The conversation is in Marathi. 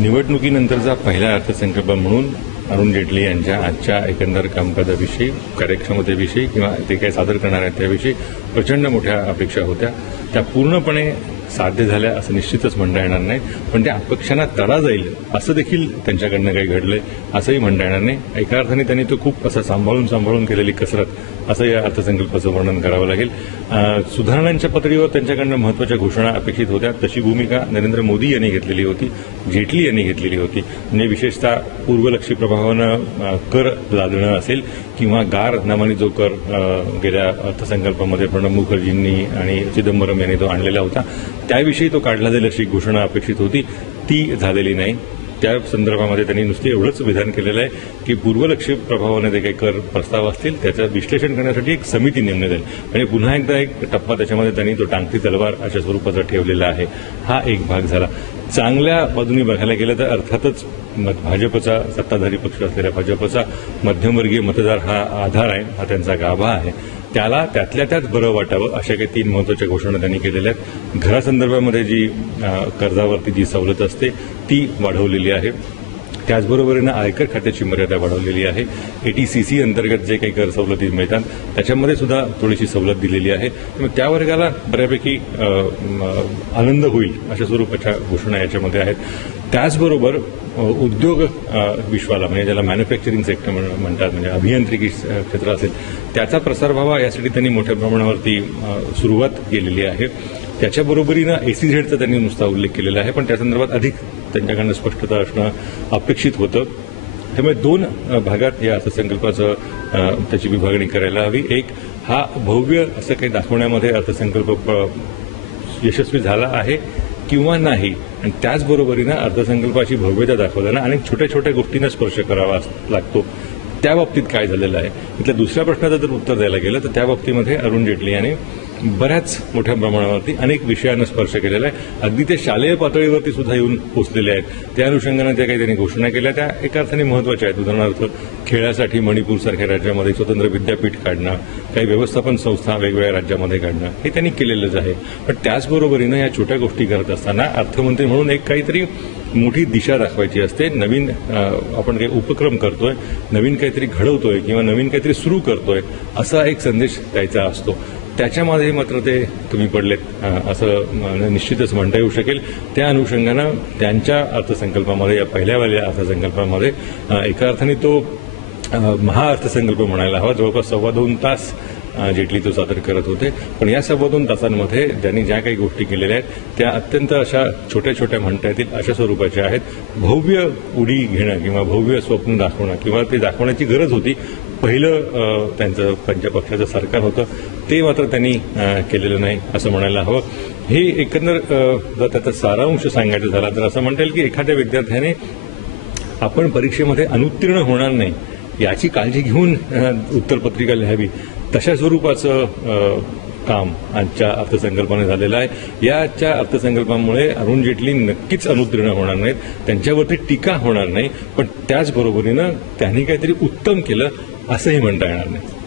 निवडणुकीनंतरचा पहिला अर्थसंकल्प म्हणून अरुण जेटली यांच्या आजच्या एकंदर कामकाजाविषयी, कार्यक्षमतेविषयी किंवा ते काय सादर करणार आहेत त्याविषयी प्रचंड मोठ्या अपेक्षा होत्या. त्या पूर्णपणे साध्य झाल्या असं निश्चितच म्हणता येणार नाही, पण त्या अपेक्षांना तडा जाईल असं देखील त्यांच्याकडनं काही घडलंय असंही म्हणता येणार नाही. एका अर्थाने त्यांनी तो खूप असं सांभाळून केलेली कसरत असं या अर्थसंकल्पाचं वर्णन करावं लागेल. सुधारणांच्या पातळीवर त्यांच्याकडनं महत्वाच्या घोषणा अपेक्षित होत्या, तशी भूमिका नरेंद्र मोदी यांनी घेतलेली होती, जेटली यांनी घेतलेली होती. म्हणजे विशेषतः पूर्वलक्षी प्रभावानं कर लादणं असेल किंवा गार नावाने जो कर गेल्या अर्थसंकल्पामध्ये प्रणब मुखर्जींनी आणि चिदंबरम यांनी तो आणलेला होता, त्याविषयी तो काढला जाईल अशी घोषणा अपेक्षित होती, ती झालेली नाही. त्या संदर्भामध्ये त्यांनी नुसते एवढंच विधान केलेलं आहे की पूर्वलक्षी प्रभावाने जे काही कर प्रस्ताव असतील त्याचं विश्लेषण करण्यासाठी एक समिती नेमण्यात येईल. म्हणजे पुन्हा एकदा एक टप्पा त्याच्यामध्ये त्यांनी तो टांगती तलवार अशा स्वरूपाचा ठेवलेला आहे. हा एक भाग झाला. चांगल्या बाजूने बघायला गेलं तर अर्थातच भाजपचा, सत्ताधारी पक्ष असलेल्या भाजपचा मध्यमवर्गीय मतदार हा आधार आहे, हा त्यांचा गाभा आहे. त्याला त्यातल्या त्यात बरं वाटावं अशा काही 3 महत्वाच्या घोषणा त्यांनी केलेल्या आहेत. घरासंदर्भामध्ये जी कर्जावरती जी सवलत असते ती वाढवलेली आहे. त्याचबरोबरीनं आयकर खात्याची मर्यादा वाढवलेली आहे. एटीसीसी अंतर्गत जे काही कर सवलती मिळतात त्याच्यामध्ये सुद्धा थोडीशी सवलत दिलेली आहे. त्यामुळे त्या वर्गाला बऱ्यापैकी आनंद होईल अशा स्वरूपाच्या घोषणा याच्यामध्ये आहेत. त्याचबरोबर उद्योग विश्वाला, म्हणजे ज्याला मॅन्युफॅक्चरिंग सेक्टर म्हणतात, म्हणजे अभियांत्रिकी क्षेत्र असेल, त्याचा प्रसार व्हावा यासाठी त्यांनी मोठ्या प्रमाणावरती सुरुवात केलेली आहे. त्याच्याबरोबरीनं एसीझेडचा त्यांनी नुसता उल्लेख केलेला आहे, पण त्या संदर्भात अधिक त्यांच्याकडनं स्पष्टता असणं अपेक्षित होतं. त्यामुळे 2 भागात या अर्थसंकल्पाचं त्याची विभागणी करायला हवी. एक, हा भव्य असं काही दाखवण्यामध्ये अर्थसंकल्प यशस्वी झाला आहे किंवा नाही, आणि त्याचबरोबरीनं अर्थसंकल्पाची भव्यता दाखवताना अनेक छोट्या छोट्या गोष्टींना स्पर्श करावा लागतो. त्या बाबतीत काय झालेलं आहे, इथल्या दुसऱ्या प्रश्नाचं जर उत्तर द्यायला गेलं तर त्या बाबतीमध्ये अरुण जेटली यांनी बऱ्याच मोठ्या प्रमाणावरती अनेक विषयांना स्पर्श केलेला आहे. अगदी ते शालेय पातळीवरती सुद्धा येऊन पोहोचलेले आहेत. त्या अनुषंगानं ज्या काही त्यांनी घोषणा केल्या त्या एका अर्थाने महत्वाच्या आहेत. उदाहरणार्थ, खेळासाठी मणिपूरसारख्या राज्यामध्ये स्वतंत्र विद्यापीठ काढणं, काही व्यवस्थापन संस्था वेगवेगळ्या राज्यामध्ये काढणं, हे त्यांनी केलेलंच आहे. पण त्याचबरोबरीनं या छोट्या गोष्टी करत असताना अर्थमंत्री म्हणून एक काहीतरी मोठी दिशा दाखवायची असते. नवीन आपण काही उपक्रम करतोय, नवीन काहीतरी घडवतोय किंवा नवीन काहीतरी सुरू करतोय असा एक संदेश द्यायचा असतो. त्याच्यामध्ये मात्र ते कमी पडलेत असं निश्चितच म्हणता येऊ शकेल. त्या अनुषंगानं त्यांच्या अर्थसंकल्पामध्ये, या पहिल्यावाल्या अर्थसंकल्पामध्ये एका अर्थाने तो महाअर्थसंकल्प म्हणायला हवा. जवळपास 2.25 तास जेटली तो सादर करत होते. पण या 2.25 तासांमध्ये त्यांनी ज्या काही गोष्टी केलेल्या आहेत त्या अत्यंत अशा छोट्या छोट्या म्हणता येतील अशा स्वरूपाच्या आहेत. भव्य उडी घेणं किंवा भव्य स्वप्न दाखवणं किंवा ते दाखवण्याची गरज होती, पहिलं त्यांचं पंचपक्षाचं सरकार होतं, ते मात्र त्यांनी केलेलं नाही असं म्हणायला हवं. हे एकंदर जर त्याचा सारांश सांगायचं झाला तर असं म्हणता येईल की एखाद्या विद्यार्थ्याने आपण परीक्षेमध्ये अनुत्तीर्ण होणार नाही याची काळजी घेऊन उत्तरपत्रिका लिहावी, तशा स्वरूपाचं काम आजच्या अर्थसंकल्पाने झालेलं आहे. या आजच्या अर्थसंकल्पामुळे अरुण जेटली नक्कीच अनुत्तीर्ण होणार नाहीत, त्यांच्यावरती टीका होणार नाही, पण त्याचबरोबरीनं त्यांनी काहीतरी उत्तम केलं असंही म्हणता येणार नाही.